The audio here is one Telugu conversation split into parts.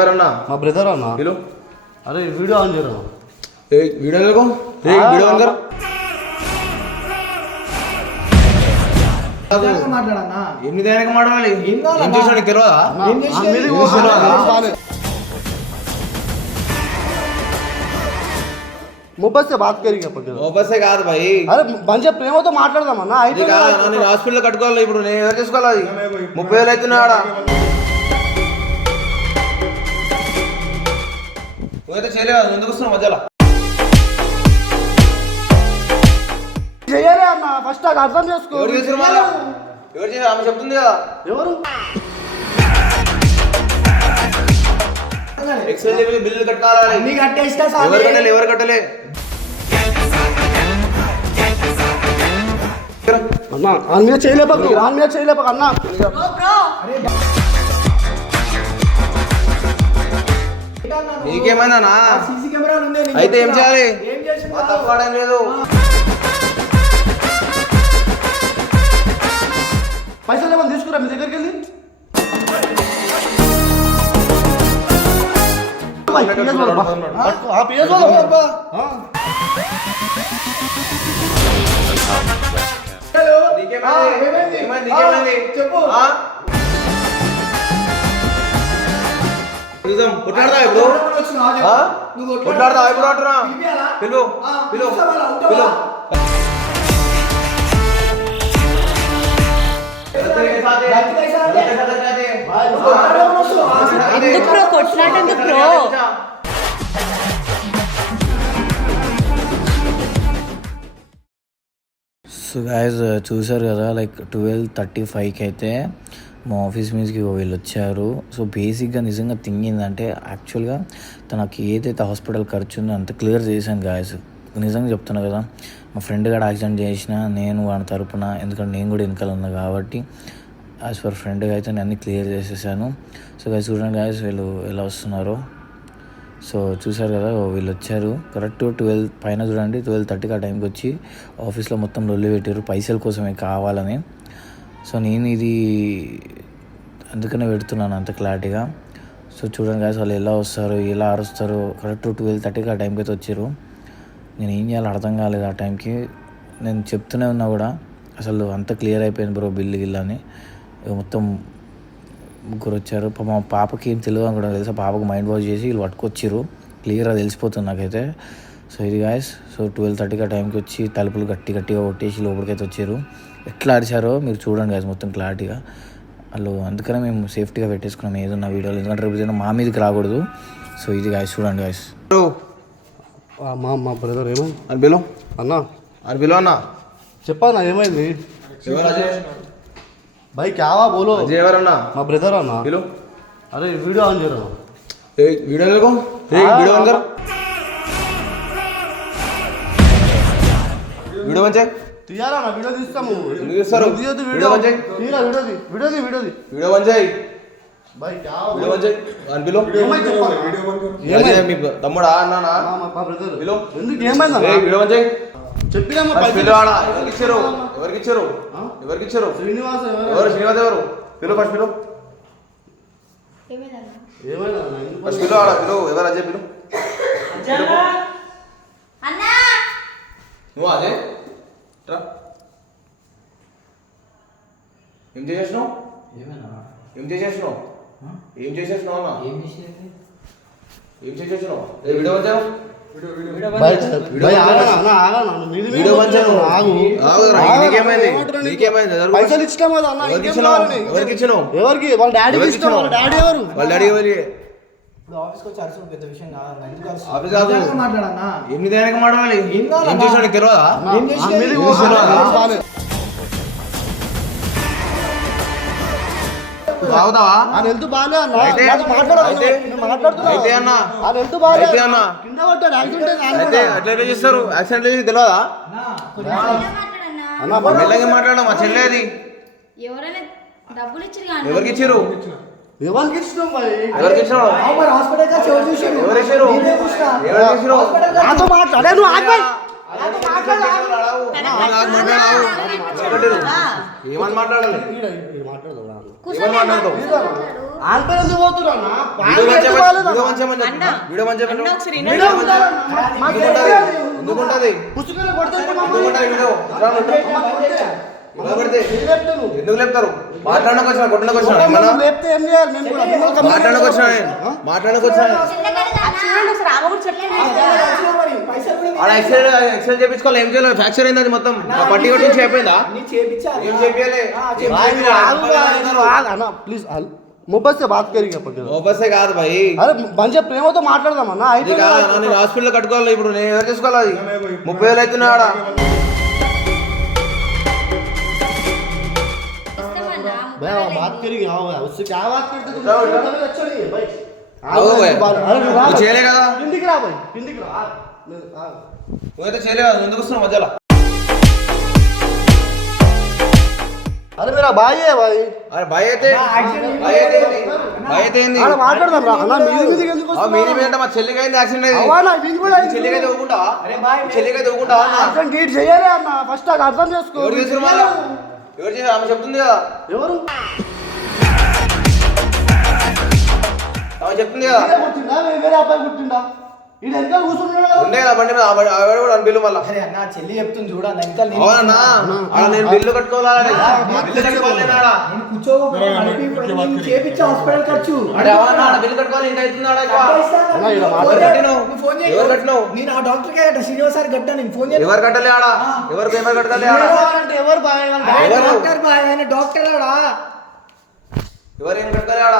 ఎవరన్నా మా బ్రదర్ అన్న. పిలు. అరే వీడియో ఆన్ చేయరా? వీడియో వీడియో ఆన్ కర్. మాట్లాడన్నా ఎన్ని దానికి మాట్లాడాలి? ఏం చేసాడు తెలియదా? मोहब्बत से बात करेंगे अपन. मोहब्बत से కాదు भाई. అరే మంచిగా ప్రేమతో మాట్లాడదాం అన్న. అయితే నేను హాస్పిటల్ కట్టుకోవాలి ఇప్పుడు. నేను ఎవరు చేసుకోవాలి? 30,000 అవుతున్నాయి ఆడ. నువ్వైతే చేయలేదు. ఎందుకు వస్తున్నావు మధ్యలో? చేయలే అన్న. ఫస్ట్ అది అర్థం చేసుకో. ఎవరు చేసారు మళ్ళా? ఎవరు చేసారు? ఆమె చెప్తుంది కదా. ఎవరు? ఎక్స్చేంజ్ బిల్లు కట్టాలి. నీ కట్టేస్తా. ఎవరు కట్టలే? ఎవరు కట్టలే? అన్న అన్న చేయలేపకు. అన్న చేయలేపకు అన్న. నీకేమైందనా? సీసీ కెమెరాలు ఉంది. అయితే ఏం చేయాలి? ఏం చేసినా తప్పడం లేదు. పైసలు ఏమైనా తీసుకురా మీ దగ్గరికి వెళ్ళి. కొట్లాడదా ఇప్పుడు? కొట్లాడదా ఇప్పుడు అంటున్నా? పిలు పిలు పిలు. ఎందుకు బ్రో కొట్లాట? ఎందుకు బ్రో? సో గాయస్ చూసారు కదా, లైక్ 12:35కి అయితే మా ఆఫీస్ మీదకి వీళ్ళు వచ్చారు. సో బేసిక్గా నిజంగా థింగ్ ఏంటంటే, యాక్చువల్గా తనకి ఏదైతే హాస్పిటల్ ఖర్చు ఉందో అంత క్లియర్ చేశాను గాయస్. నిజంగా చెప్తున్నా కదా, మా ఫ్రెండ్ కూడా యాక్సిడెంట్ చేసిన నేను వాడి తరపున, ఎందుకంటే నేను కూడా వెనకాల ఉన్నా కాబట్టి యాజ్ పర్ ఫ్రెండ్గా అయితే నేను అన్నీ క్లియర్ చేసేసాను. సో గాయస్ చూడండి గాయస్ వీళ్ళు ఎలా వస్తున్నారో. సో చూసారు కదా, వీళ్ళు వచ్చారు కరెక్ట్ 12 పైన చూడండి. 12:30కి ఆ టైంకి వచ్చి ఆఫీస్లో మొత్తం లొల్లి పెట్టారు పైసల కోసమే కావాలని. సో నేను ఇది అందుకనే పెడుతున్నాను అంత క్లారిటీగా. సో చూడండి గాయస్ వాళ్ళు ఎలా వస్తారు, ఎలా అరుస్తారు. కరెక్ట్ 12:30కి ఆ టైంకి అయితే వచ్చారు. నేను ఏం చేయాలో అర్థం కాలేదు ఆ టైంకి. నేను చెప్తూనే ఉన్నా కూడా అసలు అంత క్లియర్ అయిపోయింది బ్రో బిల్లు అని. మొత్తం ముగ్గురు వచ్చారు. మా పాపకి ఏం తెలియదు అని కూడా తెలుసా, పాపకు మైండ్ వాష్ చేసి వీళ్ళు పట్టుకొచ్చారు. క్లియర్గా తెలిసిపోతుంది నాకైతే. సో ఇది గాయస్. సో 12:30కి ఆ టైంకి వచ్చి తలుపులు గట్టిగా కొట్టేసి లోపలికైతే వచ్చారు. ఎట్లా అరిచారో మీరు చూడండి గాయస్ మొత్తం క్లారిటీగా. వాళ్ళు అందుకనే మేము సేఫ్టీగా పెట్టేసుకున్నాం ఏదన్నా వీడియోలు, ఎందుకంటే రేపు మా మీదకి రాకూడదు. సో ఇది గాయస్ చూడండి గాయస్. మా బ్రదర్ ఏమైంది? అర్బిలో అన్న అర్బిలో అన్న చెప్పన్నా ఏమైంది? भाई क्या हुआ बोलो. अजय ఎవరన్నా? మా బ్రదర్ అన్న. పిలు. అరే వీడియో ఆన్ చేయరా? వీడియో देखो. వీడియో ఆన్ कर. వీడియో ఆన్ చేయి. తీయాలా నా వీడియో తీస్తాము. ఎందుకు తీస్తారు? వీడియో ఆన్ చేయి. తీరా వీడియో తీ. వీడియో ఆన్ చేయి. भाई क्या हुआ? వీడియో ఆన్ చేయి. ఆన్ పిలు. ఏమైంది? మీ తమ్ముడా అన్నానా? మా బ్రదర్. పిలు. ఎందుకు ఏమైంది అన్న? వీడియో ఆన్ చేయి. చెప్పినా పిలు ఆడ. ఎవరికి ఇచ్చారు? శ్రీనివాస్. ఎవరు శ్రీనివాస్? ఎవరు? పిలు ఫస్ట్ పిలు. ఏమైంది ఫస్ట్ పిలు ఆడ. పిలు ఎవరు? అజయ్ పిలు. నువ్వు అజయ్ రా. ఏం చేసేసినావు? ఏం చేసేసినావు అన్న? ఏం చేసేసినావు? వీడియో వచ్చావు. పైసలు ఇచ్చినాం కదా అన్న. ఎవరికి? వాళ్ళ డాడీకి ఇష్టం. వాళ్ళ డాడీ ఎవరు? వాళ్ళ డాడీ ఎవరు? పెద్ద విషయం కాదు. మాట్లాడన్నా ఎన్ని దానికి మాట్లాడాలి? ఏం చేసాడు తెలియదా? బాగుతావా? హెల్త్ బాగానే అన్న. అయితే అన్న హెల్త్ బాగానే అయితే అన్న కింద పడ్డాడు. అయితే అట్లా చేస్తారు. యాక్సిడెంట్ చేసి తెలియదా? మెల్లగా మాట్లాడడం మా చెల్లేది. ఎవరికి ఇచ్చారు? ఎవరికి ఇష్టం భాయ్? ఎవరికి ఇచ్చారు? నాతో మాట్లాడే నువ్వు ఆగ్బాయ్. ఏమని మాట్లాడాలి? ఏమని మాట్లాడతావు? ఆంపేర్ ఎందుకు పోతున్నా అన్న? వీడియో మంచిగా ఎందుకు పెట్టు, బాగాలేదన్న? వీడియో మంచిగా పెట్టు. అన్న, వీడియో మంచిగా పెట్టు. అన్న ఒకసారి వీడియో వినండి. ఉండాలన్న. మాకు ఎందుకుంటది? తెలియదు. ఎందుకుంటది? పుస్తకాలు కొడితే ఎందుకుంటది వీడియో? ఇట్రా నువ్వు. ఎవరు పెడితే? ఎందుకు లేపుతారు? మాట్లాడడానికి వచ్చిన కొట్టడానికి వచ్చిన లేపితే ఏం చేయాలి? మేము కూడా మేము ఒక మాట్లాడడానికి వచ్చిన మాట్లాడడానికి వచ్చిన చూడండి ఒకసారి ఆగకూడదు చెప్పండి. పైసలు కూడా ఆడ ఎక్సెల్ చేపించుకోవాలి. ఏం చేయాలి? ఫ్రాక్చర్ అయింది అది మొత్తం పట్టి కొట్టి నుంచి అయిపోయిందా? నీ చేపించాలి. ఏం చేపియాలి? అన్న ప్లీజ్ మొబైల్ से बात करेंगे अपन ఓపసే కాదు భయ్, అరే మంచిగా ప్రేమతో మాట్లాడదాం అన్న. ఇది కాదు అన్న, నేను హాస్పిటల్ కట్టుకోవాలి. ఇప్పుడు నేను ఎవరు చేసుకోవాలి? అది 30,000 అవుతున్నాయి ఆడ. बात करेंगे उससे क्या बात करते तुम? अच्छा नहीं है भाई. आओ भाई. నువ్వు చేయలే కదా? కిందికి రా భాయ్, కిందికి రా. నువ్వైతే చేయలే కదా, ఎందుకు వస్తున్నావు మధ్యలో? అరే मेरा भाई है भाई. అరే భయ అయితే భయ అయితే ఏంది? భయ అయితే ఏంది? ఆడ మాట్లాడదాం రా అన్న. మీదికి ఎందుకు ఆ మీది మీద మా చెల్లికి అయింది యాక్సిడెంట్ అయింది. అవునా? ఇది కూడా అయింది. చెల్లికైతే ఊకుంటా? అరే బాయ్ చెల్లికైతే ఊకుంటా అన్న? అర్థం గీట్ చేయాలి అన్న. ఫస్ట్ అది అర్థం చేసుకో. ఎవరు చేసారు మళ్ళా? ఎవరు చేసారు? ఆమె చెప్తుంది కదా, ఎవరు ఆమె చెప్తుంది కదా. ఈడే పుట్టిండా? వేరే అబ్బాయి పుట్టిండా? ఈడు వెనకాల కూర్చుంటున్నాడు కదా. ఉండే కదా బండి మీద, ఆవిడ కూడా బిల్లు మళ్ళా. అరే అన్న చెల్లి చెప్తుంది చూడండి ఇంకా అవునన్నా, ఆడ నేను బిల్లు కట్టుకోవాలి. బిల్లు కట్టుకోవాలి నేను ఆడ. నేను కూర్చోకపోతే చేపించే హాస్పిటల్ ఖర్చు అరే అవునన్నా, ఆడ బిల్లు కట్టుకోవాలి. ఇంత అవుతుంది ఆడ ఎక్కువ. అన్న, ఈడ మాట్లాడు. ఎవరు కట్టినావు? నువ్వు ఫోన్ చేయి. ఎవరు కట్టినావు? నేను ఆ డాక్టర్ కి శ్రీనివాస్ సార్ కట్టా. నేను ఫోన్ చేయి. ఎవరు కట్టలే ఆడ? ఎవరు కట్టాలి ఆడ? అంటే ఎవరు బాయ్? ఎవరు? డాక్టర్ బాయ్ ఆయన డాక్టర్ ఆడా. ఎవరు ఏం కట్టాలి ఆడ?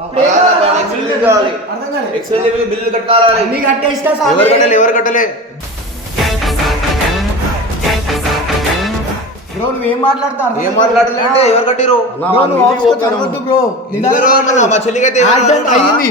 ఇప్పుడు ఏం కావాలా? ఎక్స్రేలు తీసుకోవాలి. అర్థం కాలేదు. ఎక్స్రేలు బిల్లు కట్టాలి. అన్ని కట్టేస్తా సార్. ఎవరు కట్టాలి? ఎవరు కట్టలే? బ్రో నువ్వేం మాట్లాడతావు? ఏం మాట్లాడలే అంటే ఎవరు కట్టిరు? బ్రో నువ్వు ఆఫీస్ కి చదవద్దు బ్రో. ఎందుకు అన్న? మా చెల్లికైతే యాక్సిడెంట్ అయ్యింది.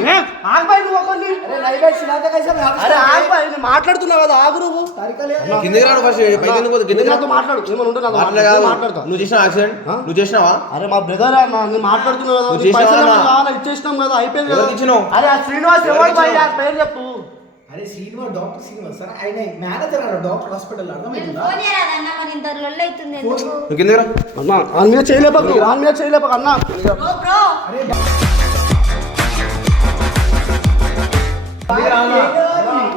ఆగ్బాయ్ నువ్వు ఒకరిని. అరే నైవేద్య శిలాక కైసా मैं ऑफिस అరే ఆగ్బాయ్ నేను మాట్లాడుతున్నా కదా, ఆగు నువ్వు. तारीखले కిందకి రాడు ఫస్ట్. పైకి ఎందుకు పోదు? కిందకి రా. నాతో మాట్లాడు. ఏమన్నా ఉంటే నాతో అట్లా కాదు. మాట్లాడతా. నువ్వు చేసిన యాక్సిడెంట్ నువ్వు చేసినావా? అరే మా బ్రదర్ అన్న, నేను మాట్లాడుతున్నా కదా. నువ్వు నీ చేసినావా పైసలు అన్న? ఏమన్నా కావాలా? ఇచ్చేసినాం కదా, అయిపోయింది కదా. ఎవరికి ఇచ్చినావు? అరే ఆ శ్రీనివాస్ ఎవరికి ఎవరు బాయ్? ఇచ్చినావు? ఆ పేరు చెప్పు. అరే శ్రీనివాస్ డాక్టర్ శ్రీనివాస్ సార్ ఆయన మేనేజర్ అన్న డాక్టర్ హాస్పిటల్ అర్థమైందా? ఫోన్ చేయరాదన్న, మన ఇంత లొల్లి అవుతుంది ఎందుకు? నువ్వు కిందకి రా. అన్న ఆయన మీద చేయలేపకు, ఆయన మీద చేయలేపకు అన్న. బ్రో బ్రో అరే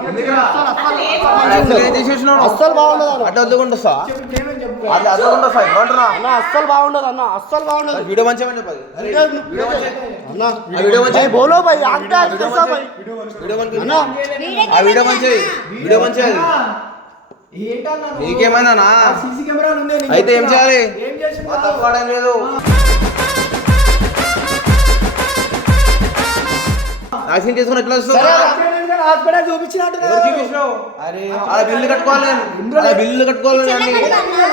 కిందకి రా. అసలు ఏం యాక్సిడెంట్ ఏం చేసేసినావు? అస్సలు బాగుండదు అన్న. అట్లా వద్దుకుండా వస్తా. పేమెంట్ చెప్పు. అట్లా అద్దకుండా వస్తా. ఏమంటున్నా? అన్న అస్సలు బాగుండదు అన్న, అస్సలు బాగుండదు. వీడియో మంచిగా చెప్పాలి. వీడియో మంచిగా. అన్న ఆ వీడియో మంచిగా. भाई बोलो भाई, आगे आगे कैसा भाई? వీడియో మంచిగా. అన్న ఆ వీడియో మంచిది. వీడియో మంచిది. ఏంటన్నా నువ్వు? నీకేమైనా సీసీ కెమెరా ఉంది. నీకు అయితే ఏం చెప్తా. చేయాలి? ఏం చేసింది? మా తప్పు వాడేం లేదు. యాక్సిడెంట్ చేసుకుని ఎట్లా వస్తావు? హాస్పిటల్ చూపించినట్టు ఎవరు చూపించినావు? అరే ఆ బిల్లు కట్టుకోవాలి నేను. ఆ బిల్లు కట్టుకోవాలి నేను అన్ని.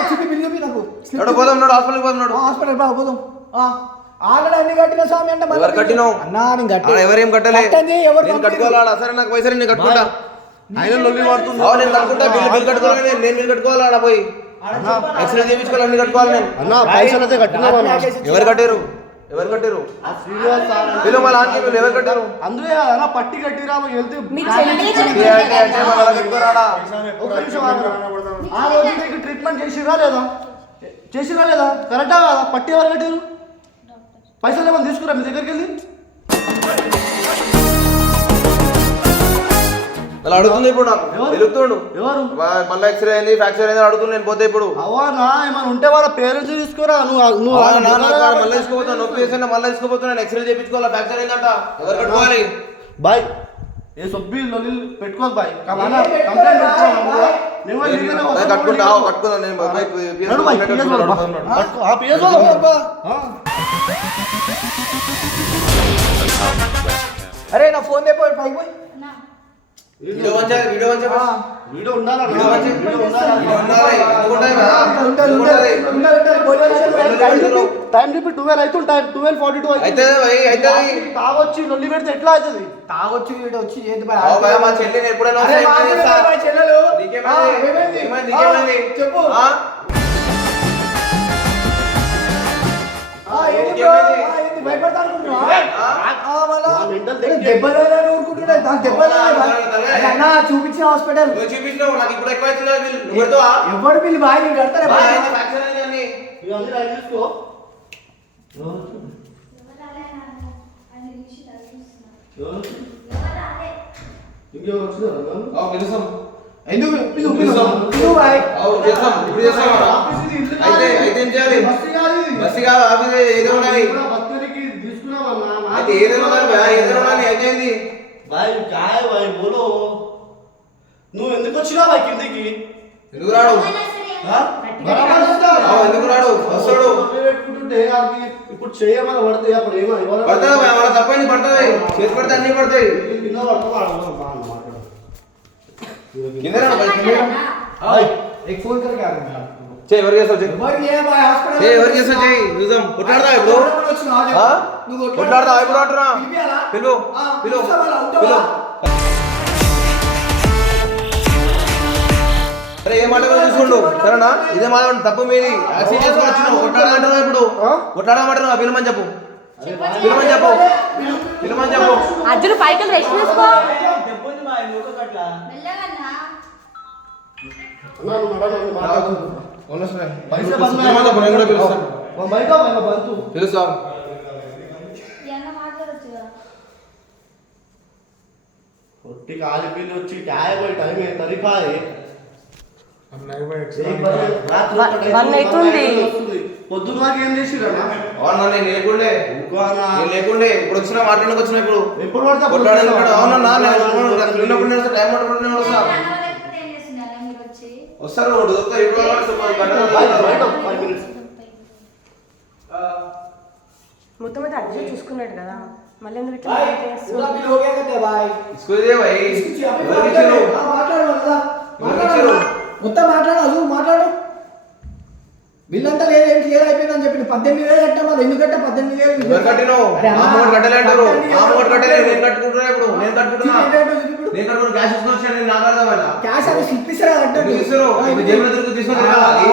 చూపి బిల్ చూపి నాకు ఎవడో పోదాం నాడు, హాస్పిటల్కి పోదాం నాడు. హాస్పిటల్ పోదాం. ఆల్రెడీ అన్ని కట్టిన స్వామి అంటే మళ్ళీ ఎవరు కట్టినావు? అన్నా నేను కట్టి ఆడ ఎవరేం కట్టలే. కట్టండి, ఎవరు నేను కట్టుకోవాలా? సరే నాకు పైసలు నేను కట్టుకుంటా. ఆయన లొల్లి పడుతుంది. అవును నేను కట్టుకుంటా. బిల్లు కట్టుకోవాలి. నేను బిల్లు కట్టుకోవాలి. ఆడ పోయి ఎక్స్రే చేయించుకోవాలి. అన్ని కట్టుకోవాలి నేను. అన్న పైసలు అయితే కట్టినావు అన్న. ఎవరు కట్టారు? ఎవరు కట్టారు? ఆ శ్రీనివాస్ సార్ వీళ్ళు మళ్ళీ ఆంటీ ఎవరు కట్టారు? అందుకే అన్న పట్టి కట్టిరా వెళ్తే మీ చెల్లి అంటే మళ్ళీ కట్టుకోరాడా? ఒక నిమిషం ఆగు. ఆ రోజు నీకు ట్రీట్మెంట్ చేసిరా లేదా? చేసిరా లేదా? కరెక్టా కదా? పట్టి ఎవరు కట్టారు? పైసలు ఏమైనా తీసుకురా మీ దగ్గరికి వెళ్ళి? అలా అడుగుతుంది ఇప్పుడు నాకు. ఎవరు? వెలుగుతుండు. ఎవరు? మళ్ళీ ఎక్స్రే అయింది, ఫ్రాక్చర్ అయింది అడుగుతుంది. నేను పోతే ఇప్పుడు అవ్వనా ఏమైనా ఉంటే వాళ్ళ పేరెంట్స్ తీసుకురా. నువ్వు మళ్ళీ తీసుకోపోతాను. నొప్పి చేసిన మళ్ళీ తీసుకోపోతున్నాను. ఎక్స్రే చేయించుకోవాలి. ఫ్రాక్చర్ అయిందంట. ఎవరు కట్టుకోవాలి? బాయ్ ఏ సొబ్బి లొల్లి పెట్టుకోదు బాయ్. కంప్లైంట్ పెట్టుకోవాలి. కట్టుకుంటా కట్టుకుందా నేను అరే నా ఫోన్ తెపోయి పైకి పోయి వీడియో మంచిగా. వీడియో మంచిగా. వీడియో ఉండాలా? వీడియో మంచిగా. వీడియో ఉండాలి. ఎందుకుంటాయి కదా? టైం చెప్పి 12 అవుతుంది. టైం 12:42 అయితే అయితే తాగొచ్చి లొల్లి పెడితే ఎట్లా అవుతుంది? తాగొచ్చి వీడు వచ్చి చేతి మా చెల్లిని ఎప్పుడైనా అరే మా ఒకసారి చేస్తా. చెల్లెలు నీకేమైంది? ఏమైంది? నీకేమైంది? చెప్పు ఆ? ఏంటి బ్రో? ఏంటి భయపడతాను దెబ్బలు ఊరుకుంటున్నాయి. నాకు దెబ్బలు అన్న చూపించిన హాస్పిటల్ నువ్వు చూపించినావు. నాకు ఇప్పుడు ఎక్కువ అవుతున్నా బిల్. నువ్వు పెడతావా? ఎవరు బిల్ బాయ్ నేను కడతారా బాయ్? ఫ్రాక్చర్ అయింది అన్ని. ఇవన్నీ రైట్ తీసుకో. ఇంకెవరు వచ్చినారా పిలుస్తాం ఎందుకు పిలుస్తాం పిలువు బాయ్ చేస్తాం ఇప్పుడు చేస్తాం అయితే అయితే ఏం చేయాలి బస్సు కాదు ఆఫీస్ ఏదో ఉండాలి భక్తులకి తీసుకున్నామన్నా అయితే ఏదైనా ఉండాలి ఏదైనా ఉండాలి అయితే ఏంది भाई क्या है भाई बोलो నువ్వు ఎందుకు వచ్చినావు భాయ్ కిందికి ఎందుకు రాడు ఎందుకు రాడు వస్తాడు పెట్టుకుంటుంటే అది ఇప్పుడు చేయమని పడితే అప్పుడు ఏమో పడుతుంది మన తప్పని పడుతుంది చేతి పడితే అన్ని పడతాయి కింద పడుకో కింద एक फोन करके आ रहा हूं చేయి ఎవరు చేస్తావు చెయ్యి भाई ये भाई हॉस्पिटल చేయి ఎవరు చేస్తావు చెయ్యి చూద్దాం కొట్లాడతా ఇప్పుడు కొట్లాడతా ఇప్పుడు అంటున్నా పిలు పిలు పిలు అరే ఏ మాట చూసుకోండు సరేనా ఇదే మాట తప్పు మీది యాక్సిడెంట్ చేసుకొని వచ్చినావు కొట్లాడమంటున్నావు ఇప్పుడు కొట్లాడమంటున్నావు పిలమని చెప్పు పిలమని చెప్పు పిలమని చెప్పు అర్జున్ పైకి రెస్ట్ తీసుకో పిలుస్తాం काली पीली వచ్చి काय भाई टाइम है तरीका है వన్ అవుతుంది పొద్దున నాకు ఏం చేసిరన్నా అవునా నేను లేకుండే నేను లేకుండే ఇప్పుడు వచ్చినా మాట్లాడడానికి వచ్చినా ఇప్పుడు ఎప్పుడు పడతా కొట్లాడడానికి అవునన్నా నేను ఉన్నప్పుడు టైం పట్టుకుంటే వస్తా వస్తారు మొత్తం అయితే అర్జున్ చూసుకున్నాడు కదా మళ్ళీ ఎందుకు ఇట్లా भाई చేస్తున్నావు? पूरा बिल हो गया कहते भाई స్కూల్ భాయ్ మాట్లాడు మాట్లాడు మొత్తం మాట్లాడు అసలు మాట్లాడు బిల్ అంతా లేదు ఏం క్లియర్ అయిపోయిందని చెప్పి 18,000 కట్టా మరి ఎందుకు కట్టా 18,000 ఎవరు కట్టినావు మామూలు కట్టలే అంటారు మామూలు కట్టలే నేను కట్టుకుంటున్నా ఇప్పుడు నేను కట్టుకుంటున్నా నేను కట్టుకుని క్యాష్ తీసుకొని వచ్చాను నేను నాకు అర్థమైనా క్యాష్ అది స్లిప్ ఇస్తారా అంటే ఇస్తారు ఇప్పుడు జేబులో తిరుగు తీసుకొని తిరగాలి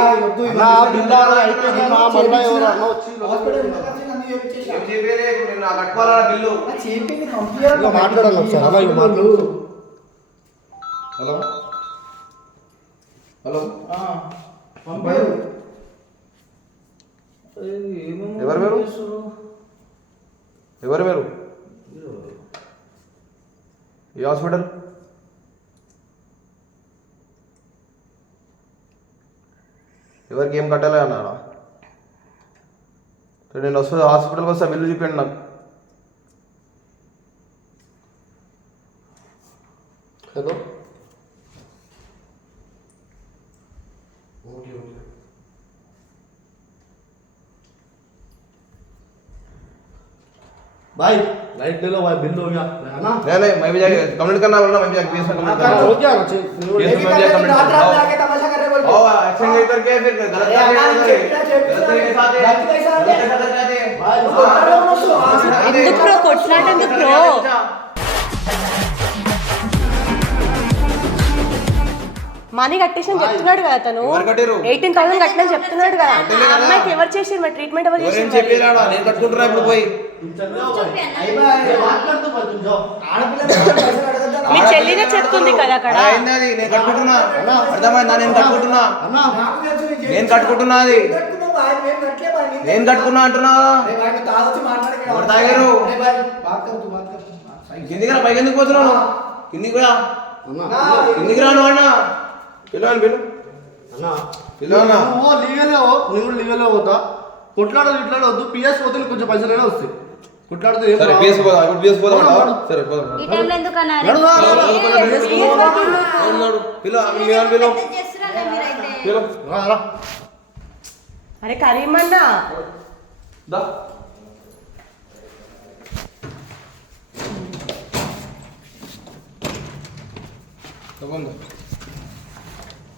నా బిల్లా అయిపోయింది నా మళ్ళా ఎవరు అన్న వచ్చి హాస్పిటల్ ఎంత ఖర్చు అన్ని చేపించేసా ఏం చెప్పేదే ఇప్పుడు నేను నాకు కట్టుకోవాలన్న బిల్లు చెప్పింది కంప్లీట్ మాట్లాడాలి ఒకసారి అలా ఇక మాట్లాడు హలో హలో పంపారు ఎవరు మీరు ఎవరు మీరు ఏ హాస్పిటల్ ఎవరికి ఏం కట్టాలి అన్నారా నేను వస్తా హాస్పిటల్కి వస్తా బిల్లు చూపించండి నాకు హలో भाई लाइट ले लो भाई बिल हो गया है ना नहीं मैं भी जाके कंप्लीट करना बोल रहा मैं भी जाके पीएस में कंप्लीट करना हो गया ना पीएस में जाके कंप्लीट रात रात में करना आके तमाशा कर रहे बोल ओ एक्शन करके फिर गलत तरीके साथ जाते ఎందుకు బ్రో కొట్లాట ఎందుకు బ్రో మనీ కట్టేసి చెప్తున్నాడు కదా తను ఎవరు కట్టారు? 18,000 కట్టినా చెప్తున్నాడు కదా కట్టలే కదా. అమ్మాయికి ఎవరు చేసారు మరి ట్రీట్మెంట్ ఎవరు ఎవరేం చేసారు చెప్పేలాడా నేను కట్టుకుంటున్నా ఇప్పుడు పోయి మాట్లాడుతూ भाई तुम जाओ ఆడపిల్ల పైసలు అడగద్దా మీ చెల్లినే చెప్తుంది కదా అక్కడ అయింది అది నేను కట్టుకుంటున్నా అర్థమైందా నేను కట్టుకుంటున్నా అన్నా నాకు తెలుసు నేను కట్టుకుంటున్నా అది కట్టుకున్నా భాయ్ మేము కట్టలే భాయ్ నేను కట్టుకున్నా అంటున్నా అరే భాయ్ मैं తాగొచ్చి మాట్లాడకే ఎవరు తాగారు? అరే భాయ్ బాత్ కర్ తు బాత్ కర్ కిందికి రా పైకి ఎందుకు పోతున్నాను కిందికి రా అన్నా కిందికి రాను అన్న పిల్లలు పిలు అన్నా పిల్లలు నువ్వు లీగలే నువ్వు లీగలే పోతా కొట్లాడొద్దు పిఎస్ పోతే నీకు కొంచెం పైసలైనా వస్తాయి కొట్లాడితే ఏం సరే రావు. పీఎస్ పోదాం ఇప్పుడు పీఎస్ పోదాం అంటావా? సరే పోదాం ఈ టైంలో ఎందుకు అన్నారు నడు, రా, రా, రా, పిలు మీరు పిలు పిలు రా, రా. అరే కరీమన్నా దా తప్పకుండా